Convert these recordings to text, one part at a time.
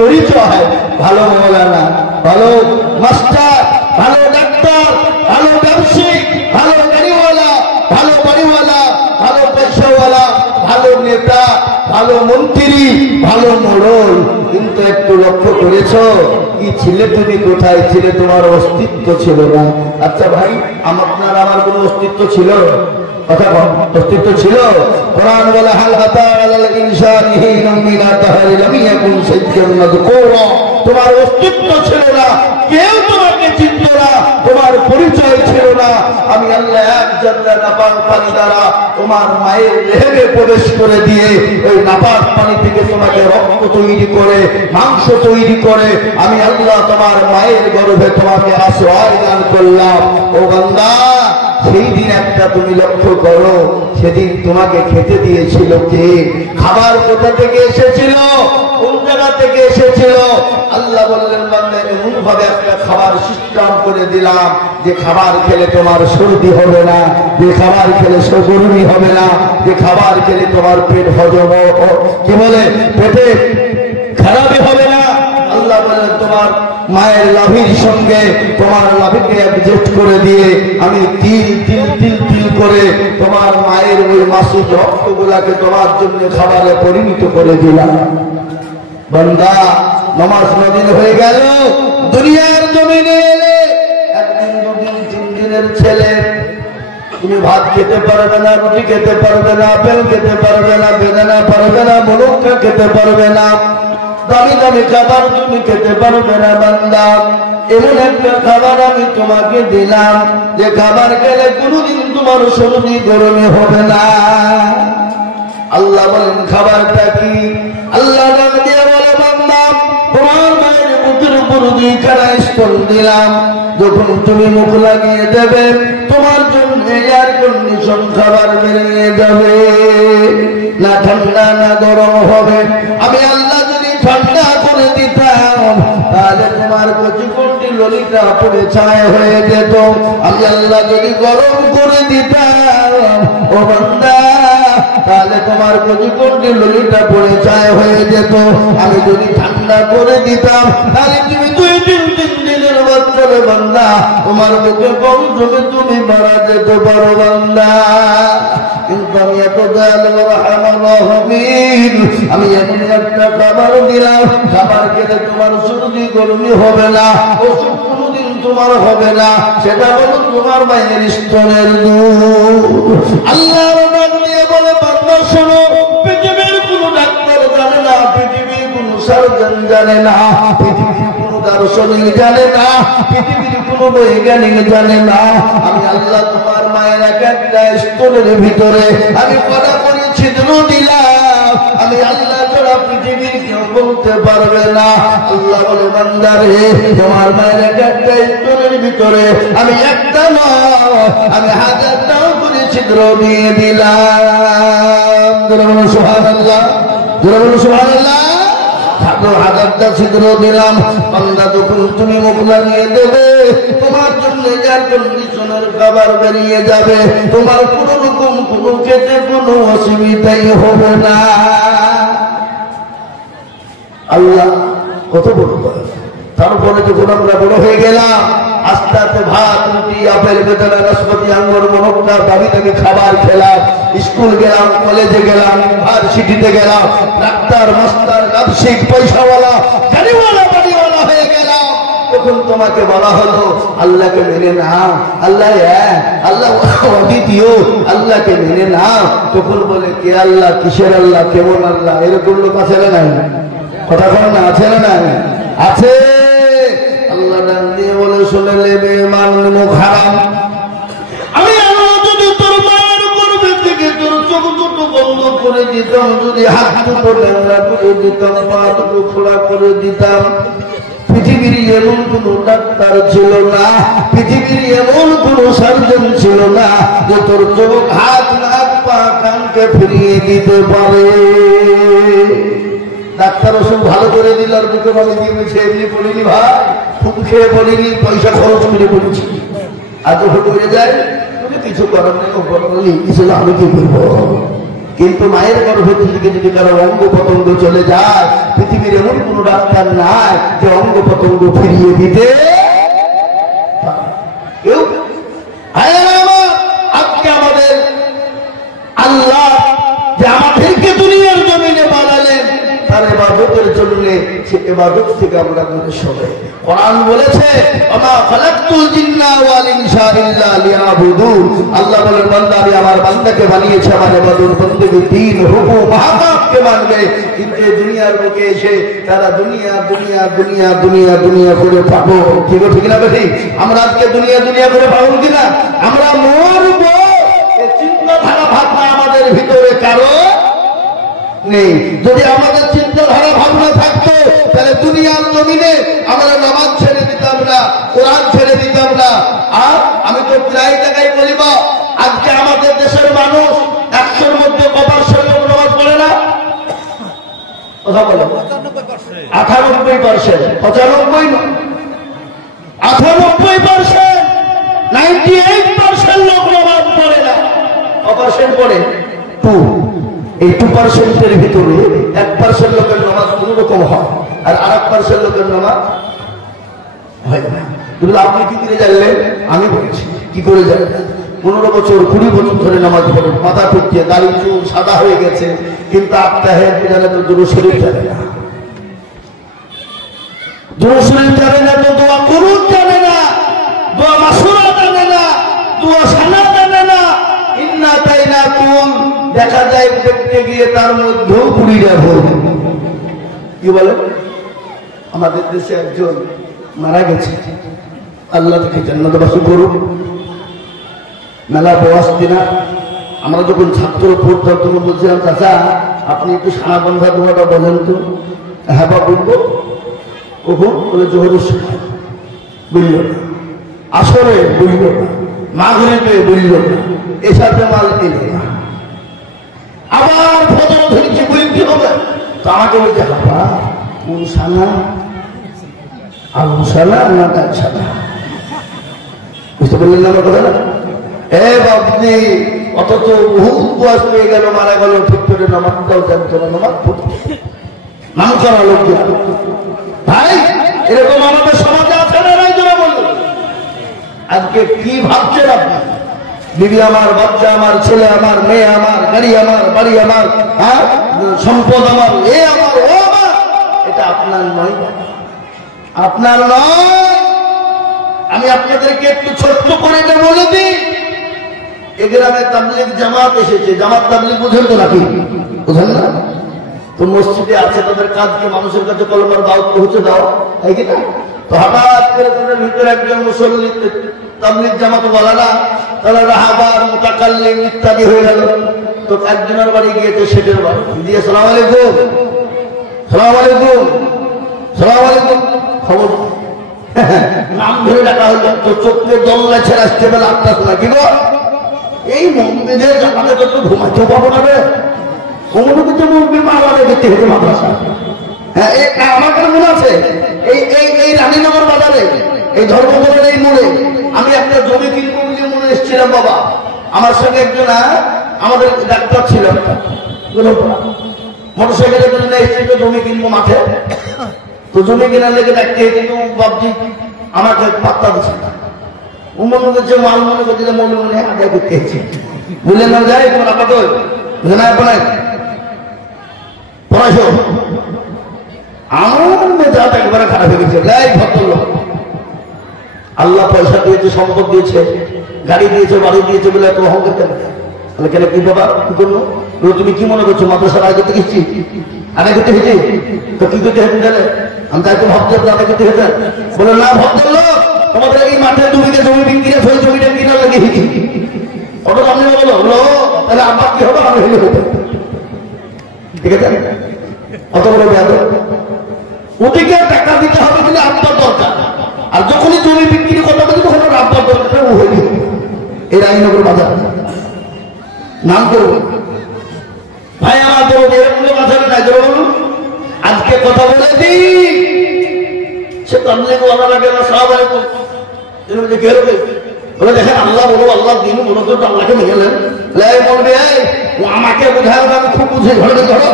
পরিচয় ভালো মৌলানা, ভালো মাস্টার, ভালো ডাক্তার, ভালো ব্যবসায়িক, ভালো গাড়িওয়ালা, ভালো বাড়িওয়ালা, ভালো পয়সাওয়ালা, ভালো নেতা, ভালো মন্ত্রী, ভালো মোড়ল, কিন্তু একটু লক্ষ্য করেছো কি ছিলে তুমি? কোথায় ছিলে? তোমার অস্তিত্ব ছিল না। আচ্ছা ভাই, আপনার আমার কোনো অস্তিত্ব ছিল? কথা বল, অস্তিত্ব ছিল? কোরআন বলে হাল আতা আলাল ইনসানি হিনুম মিন আত-তাহরি লাম ইয়াকুন সাইয়্যান মাযকুরা। তোমার অস্তিত্ব ছিল না, কেউ তোমাকে চিনত না, তোমার পরিচয় ছিল না। আমি আল্লাহ এক জান্নাত নাপাক পানি দ্বারা তোমার মায়ের রেহেমে প্রবেশ করে দিয়ে ওই নাপাক পানি থেকে তোমাকে রক্ত তৈরি করে, মাংস তৈরি করে আমি আল্লাহ তোমার মায়ের গর্ভে তোমাকে আশ্রয় দান করলাম। ও বান্দা, সেই দিন একটা তুমি লক্ষ্য করো, সেদিন তোমাকে খেতে দিয়েছিল কে? খাবার কোথা থেকে এসেছিল? কোন জায়গা থেকে এসেছিল? আল্লাহ বললেন বান্দা, এমন ভাবে একটা খাবার সিস্টেম করে দিলাম যে খাবার খেলে তোমার সর্দি হবে না, যে খাবার খেলে গরমি হবে না, যে খাবার খেলে তোমার পেট হজম কি বলে পেটে খারাপই হবে না। আল্লাহ বলেন তোমার মায়ের লাভির সঙ্গে তোমার লাভিকে অ্যাডজাস্ট করে দিয়ে আমি তিল তিল তিল তিল করে তোমার মায়ের ওই মাসুদ রক্তগুলাকে তোমার জন্য খাবারে পরিণত করে দিলাম। বান্দা, নামাজ নদিন হয়ে গেল, দুনিয়ার জমিনে এলে একদিন দুদিন তিন দিনের ছেলে, তুমি ভাত খেতে পারবে না, রুটি খেতে পারবে না, আপেল খেতে পারবে না, বেদানা পারবে না, মুলুক্কা খেতে পারবে না, দামি দামি খাবার তুমি খেতে পারবে না। বান্দা, এমন একটা খাবার আমি তোমাকে দিলাম যে খাবার খেলে কোনোদিন তোমার সর্দি গরমে হবে না। আল্লাহ বলেন খাবারটা কি? আল্লাহ ডাক দিয়ে বলে বান্দা, তোমার মায়ের মুখের উপর দুইখানা স্তন দিলাম, যখন তুমি মুখ লাগিয়ে দেবে তোমার জন্য এয়ার কন্ডিশন খাবার বেরিয়ে যাবে, না ঠান্ডা না গরম হবে। আমি আল্লাহ যদি ঠান্ডা করে দিতাম তাহলে তোমার কচি ললিটা পড়ে ছায় হয়ে যেত। আমি আল্লাহ যদি গরম করে দিতাম ও বান্দা, তাহলে তোমার কচি ললিটা পড়ে ছায় হয়ে যেত। আমি যদি ঠান্ডা করে দিতাম তাহলে তুমি 2-3 দিনের বাচ্চারে বান্দা তোমার মুখে কম জমে তুমি মারা যেতে পারো বান্দা। কিন্তু আমি এত দয়ালু রহমানুর, আমি এমন একটা খাবার দিলাম, খাবার খেলে তোমার সর্দি গরমি হবে না, ওষুধ কোনোদিন তোমার হবে না, সেটা হলো তোমার মায়ের স্তনের দুধ। আল্লাহর নাম নিয়ে বলে বান্দা শোনো, পৃথিবীর কোনো ডাক্তার জানে না, পৃথিবীর কোনো সার্জন জানে না, পৃথিবীর কোনো দার্শনিক জানে না, পৃথিবীর কোনো বৈজ্ঞানিক জানে না, আমি আল্লাহ তোমার মায়ের একটা স্তনের ভিতরে আমি কড়া করে ছিদ্র দিলাম। আমি আল্লাহ ছাড়া পৃথিবীর কেউ বলতে পারবে না। আল্লাহ বলে বান্দা রে, তোমার মায়ের একটা স্তনের ভিতরে আমি একটা নয়, আমি 1000টা করে ছিদ্র দিয়ে দিলাম। সুবহানাল্লাহ, সুবহানাল্লাহ। 1000টা ছিদ্র দিলাম। বান্দা, যখন তুমি মুখ লাগিয়ে দেবে তোমার জন্য এয়ার কন্ডিশনের খাবার বেরিয়ে যাবে, তোমার কোনো রকম কোনো খেতে কোনো অসুবিধাই হবে না। আল্লাহ কত বড়। তারপরে যখন আমরা বড় হয়ে গেলাম, আস্তে আস্তে ভাত রুটি আপেল বেদানা নাশপাতি আঙ্গুর মুলুক্কা দামি দামি খাবার খেলাম, স্কুল গেলাম, কলেজে গেলাম, ইউনিভার্সিটিতে গেলাম, ডাক্তার মাস্টার ব্যবসায়িক পয়সাওয়ালা গাড়িওয়ালা বাড়িওয়ালা হয়ে গেলাম। তখন তোমাকে বলা হলো আল্লাহকে মেনে নাও, আল্লাহ এক, আল্লাহ অদ্বিতীয়, আল্লাহকে মেনে নাও। তখন বলে কে আল্লাহ, কিসের আল্লাহ, কেমন আল্লাহ? এরকম লোক আছে না নাই? কথা বল না, আছে না নাই? আছে। আল্লাহ নাম দিয়ে বলে শুনে নেবে মান মুখ হারাম। আমি আল্লাহ যদি তোর মায়ের গর্ভে থেকে তোর চোখ দুটো বন্ধ করে দিতাম, যদি হাত দুটো ল্যাংড়া করে দিতাম, পা দুটো খোলা করে দিতাম, পৃথিবীর এমন কোন ডাক্তার ছিল না, পৃথিবীর এমন কোন সার্জন ছিল না যে তোর চোখ হাত নাক পা কানকে ফিরিয়ে দিতে পারে। ডাক্তার ওষুধ ভালো করে দিল আর বুকে ভালো দিয়ে বলছে এমনি বলিনি ভাই, ফুক খেয়ে বলিনি, পয়সা খরচ করে বলছি। আজ হয়ে যায় কিছু করার নেই, কিছু আমি কি করবো, কিন্তু মায়ের গর্ভে থেকে যদি কারো অঙ্গ প্রত্যঙ্গ চলে যায়, পৃথিবীর এমন কোন ডাক্তার নাই যে অঙ্গ প্রত্যঙ্গ ফিরিয়ে দিতে কেউ। আজকে আমাদের আল্লাহ যে আমাদেরকে দুনিয়ার জমিনে বানালেন তার ইবাদতের জন্য, সে ইবাদত থেকে আমরা দূরে সরে। কোরআন বলেছে ওমা খালাকতুল জিন্না ওয়াল ইনসা ইল্লা লিয়াবুদুন। আল্লাহ বলেন বান্দা, আমি আমার বান্দাকে বানিয়েছি আমার ইবাদত বندگی দিন হুকুম মাহকামকে মানবে। কিন্তু এই দুনিয়ার লোকে এসে তারা দুনিয়া দুনিয়া দুনিয়া দুনিয়া দুনিয়া করে পাগল। ঠিক না বেশি? আমরা আজকে দুনিয়া দুনিয়া করে পাগল কিনা? আমরা মরবো এই চিন্তাধারা ভাবনা আমাদের ভিতরে কারো নেই। যদি আমাদের চিন্তাধারা ভাবনা থাকতো তাহলে দুনিয়ার জমিনে আমরা নামাজ ছেড়ে দিতাম না, কোরআন ছেড়ে দিতাম না। আর আমি তো প্রায় জায়গায় বলিব, আজকে আমাদের দেশের মানুষ 100-র মধ্যে কবার লোক নামাজ পড়ে না? কথা বলো 98%, 95 নয়, 98%, 98% লোক নামাজ পড়ে না। অপারেশন পড়ে 2। এই 2%-এর ভিতরে 1% লোকের নামাজ কোন রকম হয়, আর 8% লোকের নামাজ হয় না। আপনি কি করে জানলেন? আমি বলছি কি করে জানলেন। 15 বছর 20 বছর ধরে নামাজ পড়েন, মাথা টুকছে, দাড়ি চুল সাদা হয়ে গেছে, কিন্তু আপনার জানে তো দুরূদ শরীফ জানে না, দুরূদ শরীফ জানে না, তো দোয়া কুনুত জানে না, দোয়া মাসুরা জানে না, দোয়া সানা জানে না। ইন্না তাইনা কুন দেখা যায় দেখতে গিয়ে তার মধ্যেও 20টা ভুল। কি বলে? আমাদের দেশে একজন মারা গেছে, আল্লাহ তাকে জান্নাতবাসী করুন। মেলা বয়স দিনা আমরা যখন ছাত্র পড়তাম তখন বলছিলাম, চাচা আপনি একটু সানা বন্ধা দোয়াটা বলেন তো। হ্যাঁ বা বলবো। কখন? বলে জোহরের সময় বুঝল না, আসরে বুঝল না, মাগরিবে বুঝল না, এসাতে মাল এলো না, আবার ফজর ধরেছি বলি কি হবে? তো আমাকে বলছে বাবা কোন সানা, আলু সানা না ডাল সানা। বুঝতে পারলেন না আমার কথা না? বাবদি অথচ বহু বয়স পেয়ে গেল, মারা গেল, ঠিক করে নামাজটাও জানতো না, নামাজ পড়তে নাম করা লোক। ভাই এরকম আমাদের সমাজে আছে না নাই? জোরে বলুন। আজকে কি ভাবছেন আপনি? বিবি আমার, বাচ্চা আমার, ছেলে আমার, মেয়ে আমার, গাড়ি আমার, বাড়ি আমার, হ্যাঁ সম্পদ আমার, এ আমার, ও আমার, এটা আপনার নয়, আপনার নয়। আমি আপনাদেরকে একটু ছোট্ট করে এটা বলে দিই, এ গ্রামে তাবলীগ জামাত এসেছে। জামাত তাবলীগ বুঝেন তো নাকি? বুঝেন না? তো মসজিদে আছে, তাদের কাজকে মানুষের কাছে কলমার দাওয়াত পৌঁছে দাও, তাই কি না? তো হঠাৎ করে তাদের ভিতরে একজন মুসল্লি তাবলীগ জামাত বলারা, তারা রাহাবার মুতাকাল্লিম ইত্যাদি হয়ে গেল। তো একজনের বাড়ি গিয়েছে, শেঠের বাড়ি দিয়ে সালাম আলাইকুম, সালাম আলাইকুম, সালাম আলাইকুম, খবর নাম ধরে ডাকা হলো। তো চোখে জল লাগছে, আসতে বেলা 8টার সময়। কি গো এই মন্দিরের জামাতে তো ঘুমাইতে পাবো না রে, কোনো কিছু মুরগির মা আমাদের দেখতে হয়েছে মাদ্রাসা। হ্যাঁ আমার কাছে মনে আছে, এই রানীনগর বাজারে, এই ধর্মতলার এই মোড়ে আমি একটা জমি কিনবো বলে মনে এসেছিলাম। বাবা আমার সঙ্গে একজন আমাদের ডাক্তার ছিল, মোটরসাইকেলের জন্য এসেছিল জমি কিনবো মাঠে। তো জমি কেনার লেগে ডাকতে, কিন্তু বাবজি আমাকে পাত্তা দিচ্ছে না। ও মনে করছে, মাল মনে করছে যে মনে মনে আদায় করতে এসেছে। বুঝলেন না? যাই তোমার আপাতত বুঝে না আপনার পড়াশো আমার মেজাজ একবারে খারাপ হয়ে গেছে। যাই ভদ্রলোক, আল্লাহ পয়সা দিয়েছে, সম্পদ দিয়েছে, গাড়ি দিয়েছে, বাড়ি দিয়েছে বলে এত অহংকার কেন? তাহলে কেন কি বাবা কি করলো? তুমি কি মনে করছো মাদ্রাসার আগে করতে গেছি, আগে করতে গেছি? তো কি করতে হেঁটে গেলে আমি তাই তো ভাবছি আগে করতে হেঁটে বলে না ভদ্রলোক, তোমাদের এই মাঠে জমিকে জমি বিক্রি সেই জমিটা কিনা লাগে হেঁটে ওটা আপনি বলো বলো, তাহলে আমার কি হবে? আমি হেঁটে হতো, ঠিক আছে? অত বড় বেয়াদ। ওদিকে টাকা দিতে হবে কিন্তু আপনার দরকার, আর যখনই জমি বিক্রি করতে হবে তখন ওর আপনার দরকার। ও হয়ে এই রানীনগর বাজার নাম করবো ভাই আমার তো এরকম বাজারে নাই। জোর বলুন আজকে কথা বলে দিই, সে তাবলীগ ওয়ালারা গেল সব এরকম বলে দেখেন আল্লাহ বলো, আল্লাহ দিন মনে করতো আল্লাহকে মেনে নেন। বলবে ও আমাকে বোঝায় আমি খুব বুঝে ধরে ধরো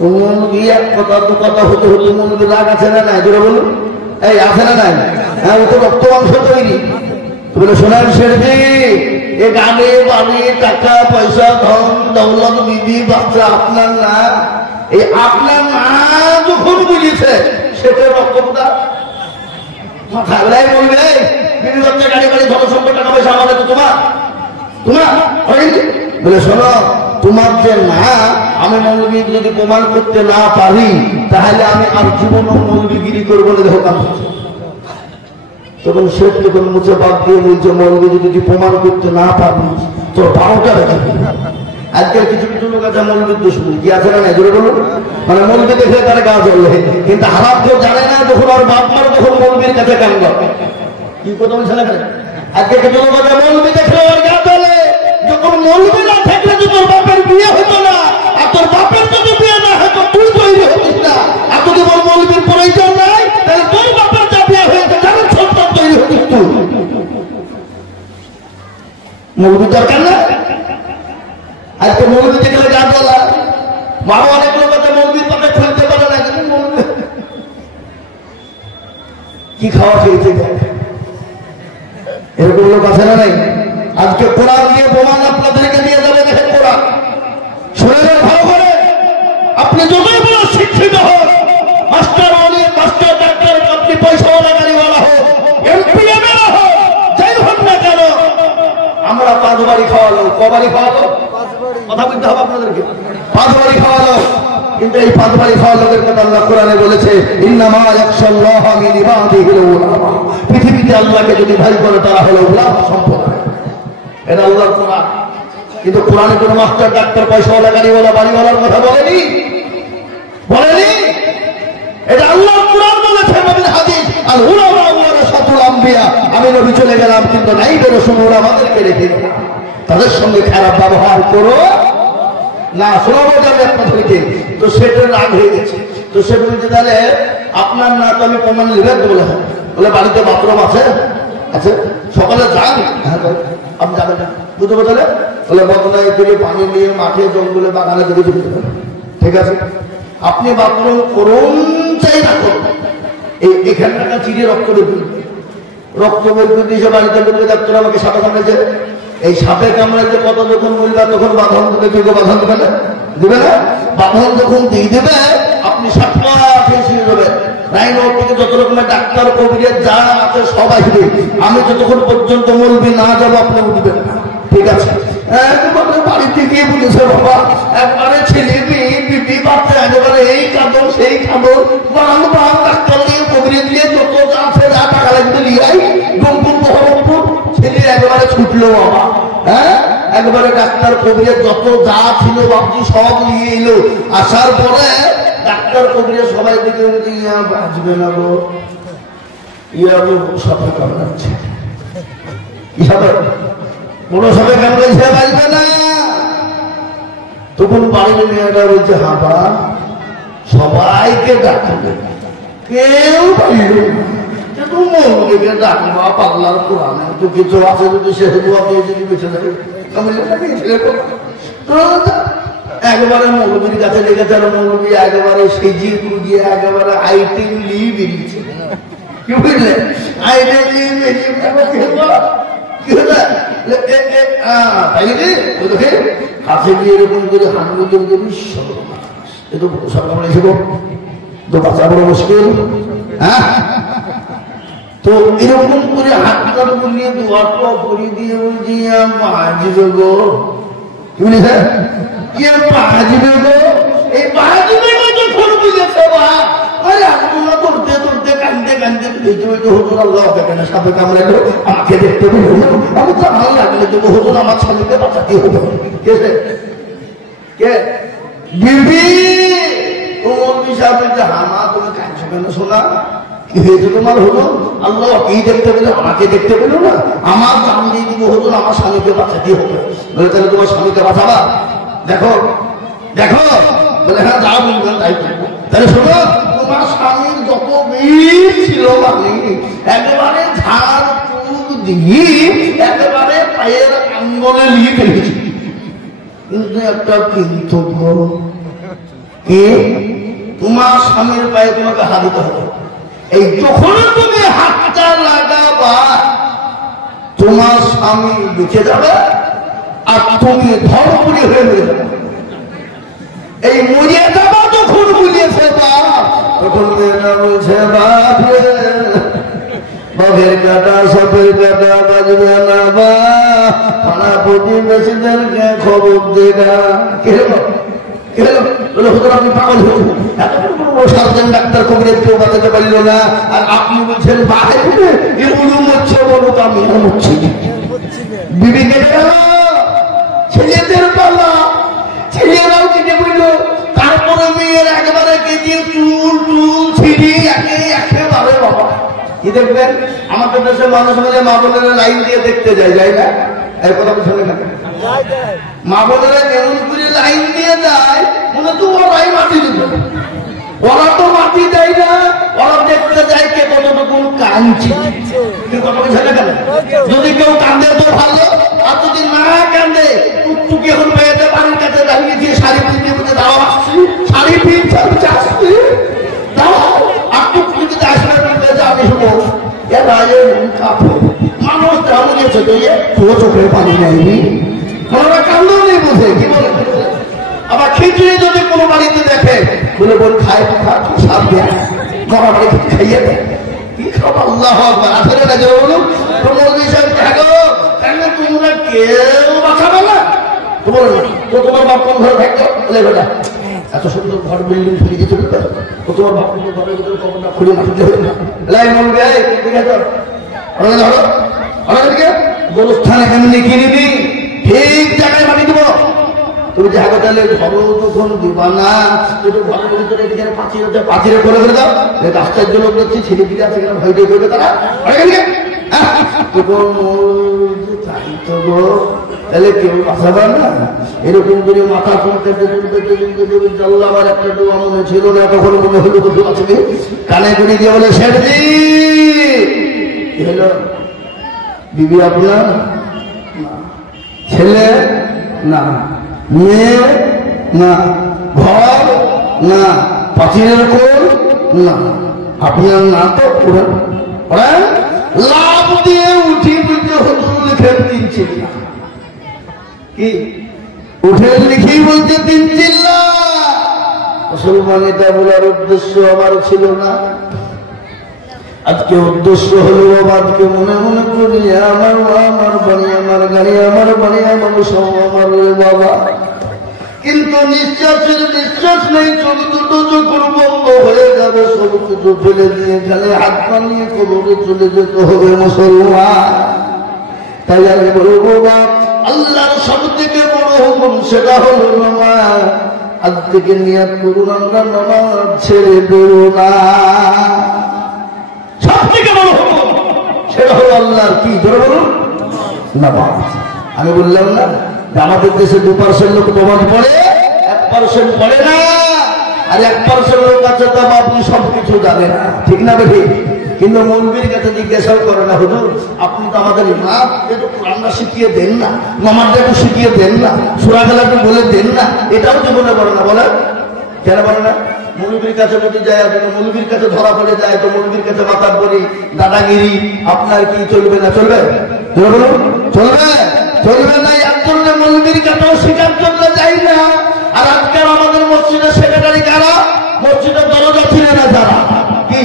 মৌলবি এক কথা দু কথা হতে হতে মৌলবি রাগ আছে না নাই ধরে বলুন এই আছে না নাই হ্যাঁ ও তো রক্ত মাংস তৈরি বলে শোনান শেরজি এ গানে বাড়ি টাকা পয়সা ধন দৌলত বিবি বাচ্চা আপনার না এই আপনার মা যখন বুঝেছে সেটা রক্তটা মাথায় বলবে বিবি বাচ্চা গাড়ি বাড়ি ধন সম্পদ টাকা পয়সা আমাদের তো তোমার তোমার বলে শোনো তোমার যে না আমি মৌলবি যদি প্রমাণ করতে না পারি তাহলে আমি আর জীবনও মৌলবিগিরি করবো না দেখো কাম তখন শেখ তখন মুছে বাদ দিয়ে বলছে মৌলবি যদি প্রমাণ করতে না পারি তোর 12টা রেখে আজকের কিছু কিছু লোক আছে মৌলবির দুশ্মন কি আছে না জোরে বলুন মানে মৌলবি দেখলে তার গা জ্বলবে কিন্তু হারাপ কেউ জানে না যখন ওর বাপ মার তখন মৌলবির কাছে কান্দ কি কথা বলছে না আজকে কিছু লোক আছে মৌলবি দেখলে ওর গা জ্বলে যখন মৌলবি না থাকলে তো তোর বাপের বিয়ে হতো না আর তোর বাপের যদি বিয়ে না হতো তুই তৈরি হতিস না আর যদি ওর মৌলবির প্রয়োজন নাই তাহলে তোর বাপের যা বিয়ে হয়েছে জানেন সন্তান তৈরি হতিস তুই মৌলবি দরকার না আজকে মৌলবি দেখলে গা জ্বলা বাবা অনেক লোক আছে মৌলবির পাতে খুলতে পারে না কিন্তু মৌলবি কি খাওয়া খেয়েছে এরকম লোক আছে না নাই আজকে কোরআন দিয়ে প্রমাণ আপনাদেরকে দিয়ে যাবে দেখেন কোরআন শুনে ভালো করে আপনি যতই বড় শিক্ষিত হোক মাস্টার অনেক মাস্টার ডাক্তার আপনি পয়সাওয়ালা গাড়িওয়ালা হোক এমপি এমএলএ হোক যাই হোক না কেন আমরা 5 বাড়ি খাওয়ালো কবাড়ি খাওয়ালো কথা বলতে হবে আপনাদেরকে 5 বাড়ি খাওয়ালো কিন্তু এই 5 বাড়ি খাওয়া লোকের কথা আল্লাহ কোরআনে বলেছে ইন্নামা ইয়াখশাল্লাহা মিন ইবাদিহিল উলামা পৃথিবীতে আল্লাহকে যদি ভয় করে তারা হলো উলামা সম্প্রদায় এটা আল্লাহর কোরআন কিন্তু কোরআনে কোনো মাস্টার ডাক্তার পয়সাওয়ালা গাড়িওয়ালা বাড়িওয়ালার কথা বলেনি এটা আল্লাহর কোরআন বলেছে নবীর হাদিস আল উলামা ওয়ারাসাতুল আম্বিয়া আমি নবী চলে গেলাম কিন্তু নাইবের রাসূল আমাদেরকে রেখে তাদের সঙ্গে খারাপ ব্যবহার করো না শোনাবো যাবে আপনাদেরকে তো সেটা রাগ হয়ে গেছে তো সে বলছে তাহলে আপনার না তো আমি প্রমাণ লিখে বলে বলে বাড়িতে বাথরুম আছে আচ্ছা সকালে যান আপনি যাবেন না বুঝতে পারলে বলে বদনায় থেকে পানি নিয়ে মাঠে জঙ্গলে বাগানে থেকে যেতে পারেন ঠিক আছে আপনি বাথরুম করুন চাই না করুন এখানটা চিড়ে রক্ত বের রক্ত বের করে দিয়েছে বাড়িতে বলবে ডাক্তার আমাকে সাপে কামড়েছে এই সাপে কামড়াইতে কত যখন বলবে তখন বাঁধন দেবে কেউ বাঁধন দেবে না দেবে না বাঁধন যখন দিয়ে দেবে আপনি সাপটা ফেসিয়ে দেবেন থেকে যত রকমের ডাক্তার কবিরের যা আছে সব আসবে আমি যতক্ষণ পর্যন্ত মলবি না যাবো আপনি উঠবেন না ঠিক আছে একবারে বাড়িতে গিয়ে বলেছে বাবা একবারে ছেলে মেয়ে বিবি বাচ্চা একেবারে এই কাঁদন সেই কাঁদন বাং বাং ডাক্তার দিয়ে কবিরে দিয়ে যত যা আছে যা টাকা লাগবে লিয়াই রংপুর বহরমপুর ছেলে একেবারে ছুটলো বাবা হ্যাঁ একবারে ডাক্তার কবিরের যত যা ছিল বাবজি সব নিয়ে এলো আসার পরে ডাক্তার কবিরে সবাই দিকে ইয়া বাঁচবে না গো ইয়া সাপে কামড়াচ্ছে ইহাবে কোনো সাপে কামড়াইছে বাঁচবে না তখন বাড়ির মেয়েটা বলছে হাবা সবাইকে ডাকবে কেউ পাইল কিন্তু মনকে ডাকবা পাল্লার কোরআনে তো কিছু আছে যদি সে দোয়া দিয়ে যদি বেঁচে যাবে একবারে মৌলবীর কাছে লেগেছে আর মৌলবী একেবারে সেজি গুজিয়ে একেবারে আইটেম নিয়ে বেরিয়েছে কি বুঝলে আইটেম নিয়ে বেরিয়ে কি হলো কাছে গিয়ে এরকম করে হাঁটু এ তো সরকার এসেব তো বাচ্চা বড় মুশকিল হ্যাঁ তো এরকম করে হাতটার বলিয়ে দোয়াটা পরিয়ে দিয়ে বলছি বাঁচবে গো কি বলিস বাঁচবে গো এই বাঁচবে গো যখন বুঝেছে বা দৌড়তে দৌড়তে কান্দতে কান্দতে হুজুর আল্লাহ কেন সাপে কামড়ালো আমাকে দেখতে পেল আমি তো ভালো লাগলে যে হুজুর আমার স্বামীকে বাঁচাতে হবে কে বিবি ও সাহেব হামা তুমি কাঁদছো কেন শোনা কি হয়েছে তোমার হলো আল্লাহ কি দেখতে পেলো আমাকে দেখতে পেলো না আমার জান দিয়ে দিব হতো আমার স্বামীকে বাঁচাতে হবে বলে তাহলে তোমার স্বামীকে বাঁচাবা দেখো দেখো বলে হ্যাঁ যা বলবেন তাই তাহলে শোনো তোমার স্বামীর যত বীর ছিল মানে একেবারে ঝাড় ফুক দিয়ে একেবারে পায়ের আঙ্গলে নিয়ে ফেলেছি কিন্তু একটা কিন্তু কি, তোমার স্বামীর পায়ে তোমাকে হাত দিতে হবে। এই যখন তুমি হাতটা লাগাবা তোমার স্বামী বেঁচে যাবে আর তুমি ধর্মপুরি হয়ে যাবে। এই মরিয়ে যাবা যখন বুঝিয়ে ফেলবা তখন মেয়েরা বলছে বাপরে বাঘের কাটা সাপের কাটা বাজবে না বা পাড়া প্রতিবেশীদেরকে খবর দেগা। আপনি পাগল হয়েছেন, ডাক্তার কবিরের কেউ বাঁচাতে পারল না, আর আপনি বলছেন বাইরে এগুলো মরছে, বলো তো আমি আর মরছি। বিবি কেটে গেল, ছেলেদের পালা, ছেলেরাও কেটে পড়ল, তারপরে মেয়ের একেবারে কেটে চুল টুল ছিঁড়ি একেবারে বাবা। কি দেখবেন আমাদের দেশের মানুষ মিলে মা বোনেরা লাইন দিয়ে দেখতে যায়, যায় না? এর কথা শুনে না, মা বোনেরা কেমন করে লাইন দিয়ে যায় মনে তো ওরাই মাটি দিত। ওরা তো মাটি দেয় না, ওরা দেখতে যায় কে কতটুকু কাঁদছে। কথা ছেলে কেন? যদি কেউ কাঁদে তো ভালো, আর যদি না কাঁদে টুকটুকি এখন পেয়েছে বাড়ির কাছে দাঁড়িয়ে দিয়ে শাড়ি পিনতে বলে দাও আসছি, শাড়ি পিনছে আসছি দাও, আর টুকটুকি আসলে আমি শুনো মানুষ তেমন গেছে তো চোখের পানি নেয়নি, ওরা কান্দেও নেই বোঝে। কি বলে? আবার খিচুড়ি যদি কোনো বাড়িতে দেখে বলে বোন খায় তো খা, সাপ দেয় মরা বাড়িতে খাইয়ে দেয়। কি খাবো আল্লাহ আসলে না যে বলুন তোমার বিষয় থাকো কেন তোমরা কেউ বাঁচাবে না। তো বলো তো তোমার বাপ কোন ঘরে থাকতো বলে বেটা এত সুন্দর ঘর বিল্ডিং ফিরে যেতে পারতো, তো তোমার বাপ ঘরের ভিতরে কবরটা খুলে মাটিতে হয়ে না লাই বলবে ধরো অনেকে গোরস্থানে কেমনি কিনবি ঠিক জায়গায় মাটি দেবো। তুমি যে হাতে তাহলে ঘর যখন দিবা না একটু ঘরের ভিতরে পাঁচিরে করে করে দাও, রাস্তার জন্য দেখছি ছেলে দিকে আছে কেন ভয় দিয়ে করবে তারা তাহলে কেউ বাঁচাবে না। এরকম করে মাথা চলতে জাল্লাবার একটা ডোয়া মনে ছিল না, তখন মনে হলো তো আছে কানে করে দিয়ে বলে শেঠজি হলো বিবি আপনার ছেলে না, মেয়ে না, ঘর না, পাঁচিলের কোল না, আপনার না তো ওরা লাভ দিয়ে উঠি বুঝতে হুজুর লিখে তিন চিল্লা কি উঠে লিখি বলতে তিন চিল্লা। মুসলমান এটা বলার উদ্দেশ্য আমার ছিল না, আজকে উদ্দেশ্য হলো আজকে মনে মনে করি আমার বাড়ি আমার গাড়ি আমার বাড়ি আমার সব আমার বাবা, কিন্তু নিঃশ্বাসের নিঃশ্বাস নেই। চোখ দুটো যখন বন্ধ হয়ে যাবে সব কিছু ফেলে দিয়ে গেলে হাত পা নিয়ে কবরে চলে যেতে হবে মুসলমান। তাই আমি বলবো আল্লাহর সব থেকে বড় হুকুম সেটা হলো নামাজ। আজ থেকে নিয়াত করুন আমরা নামাজ ছেড়ে দেব না। সব থেকে বড় হুকুম সেটা হলো আল্লাহর কি ধরে বলুন নামাজ। আমি বললাম না আমাদের দেশে 2% লোক নামাজ পড়ে, 1% পড়ে না, আর 1% লোক আছে তা আপনি সবকিছু জানেন না, ঠিক না বেঠি? কিন্তু মৌলবীর কাছে জিজ্ঞাসাও করে না হুজুর আপনি তো আমাদের ইমাম, একটু কোরআনটা শিখিয়ে দেন না, নামাজটা একটু শিখিয়ে দেন না, সূরা খেলা একটু বলে দেন না, এটাও জীবনে বলে না। বলে কেন বলে না? মৌলবীর কাছে যদি যায়, মৌলবীর কাছে ধরা পড়ে যায় তো মৌলবীর কাছে মাথা পড়ি দাদাগিরি আপনার কি চলবে না? চলবে চলবে চলবে না। এর জন্য মৌলবীর কাছেও শেখার জন্য যাই না। আর আজকাল আমাদের মসজিদের সেক্রেটারি কারা? মসজিদের দরজা ছিনে না যারা, কি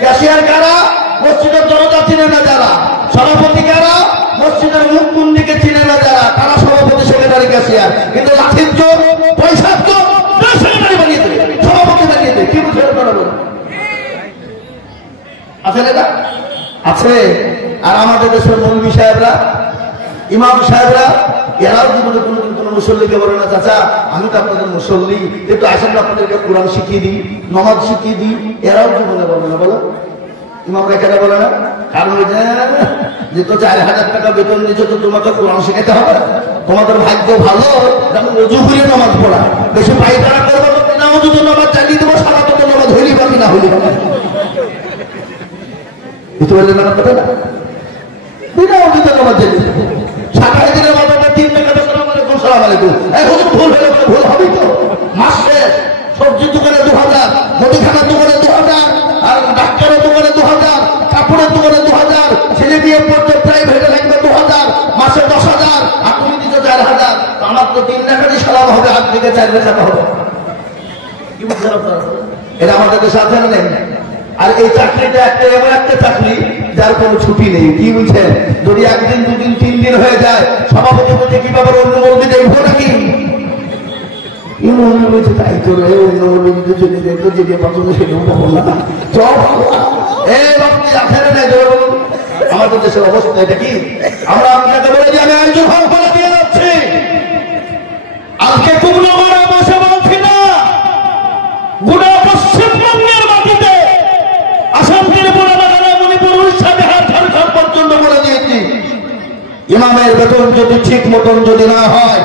ক্যাশিয়ার কারা? মসজিদের দরজা চিনে না যারা, সভাপতি কারা? মসজিদের মুখ কুন্ডিকে চিনে না যারা, তারা সভাপতি সেক্রেটারি ক্যাশিয়ার। কিন্তু লাঠির চোর পয়সার চোর সেক্রেটারি বানিয়ে দেবে, সভাপতি বানিয়ে দেবে। কি বুঝে আছে না? আছে। আর আমাদের দেশের মৌলবী সাহেবরা ইমাম সাহেবরা এরাও জীবনে কোনোদিন কোনো মুসল্লিকে বলে না চাচা আমি তো আপনাদের মুসল্লি, একটু আসেন আপনাদেরকে কোরআন শিখিয়ে দিই, নামাজ শিখিয়ে দিই। এরাও জীবনে বলে না। বলো ইমামরা কেন বলে না? কারণ ওই যে তো 4000 টাকা বেতন দিচ্ছ তো তোমাকে কোরআন শেখাতে হবে। তোমাদের ভাগ্য ভালো যেমন রজু করে নামাজ পড়া, বেশি পায়খানা করবো তো বিনা অজুতে নামাজ চালিয়ে দেবো, সারা তো নামাজ হইলি বা কিনা হইলি বা বুঝতে পারলেন না কথা না? বিনা অজুতে নামাজ চালিয়ে দেবো। 27 দিনের মাথাটা 3 টাকা বেতন মানে আসসালামু আলাইকুম। এই হুজুর ভুল হলে ভুল হবেই তো। মাসে সবজির দোকানে 2000, মুদিখানার দোকানে 2000, আর ডাক্তারের দোকানে 2000, কাপড়ের দোকানে 2000, ছেলে বিয়ে পড়তে প্রাইভেটে লাগবে 2000, মাসে 10,000, আর তুমি দিতে 4000। আমার তো 3 টাকারই সালাম হবে, আর দিকে 4 টাকা হবে। কি বুঝছেন আপনারা? এটা আমাদের দেশে আছে না? আর এই চাকরিটা এমন একটা চাকরি যার কোনো ছুটি নেই। কি বুঝছেন? যদি 1 দিন 2 দিন 3 দিন হয়ে যায়, সভাপতি বলছে কি ব্যাপার, অন্য মন্দির দেখবো নাকি? তাই তো রে, অন্য মন্দির যদি দেখবো, যে পছন্দ সেটাও পাবো না। আমাদের দেশের অবস্থা এটা কি? আমরা আপনাকে বলে যে আমি আয়োজন করে দিয়ে যাচ্ছি, আজকে কুমড়ো করে বসে বলছি না, গোটা পশ্চিমবঙ্গের মাটিতে আসাম, ত্রিপুরা, মেঘালয়, মণিপুর, উড়িষ্যা, বিহার, ঝাড়খণ্ড পর্যন্ত বলে দিয়েছি, ইমামের বেতন যদি ঠিক মতন যদি না হয়,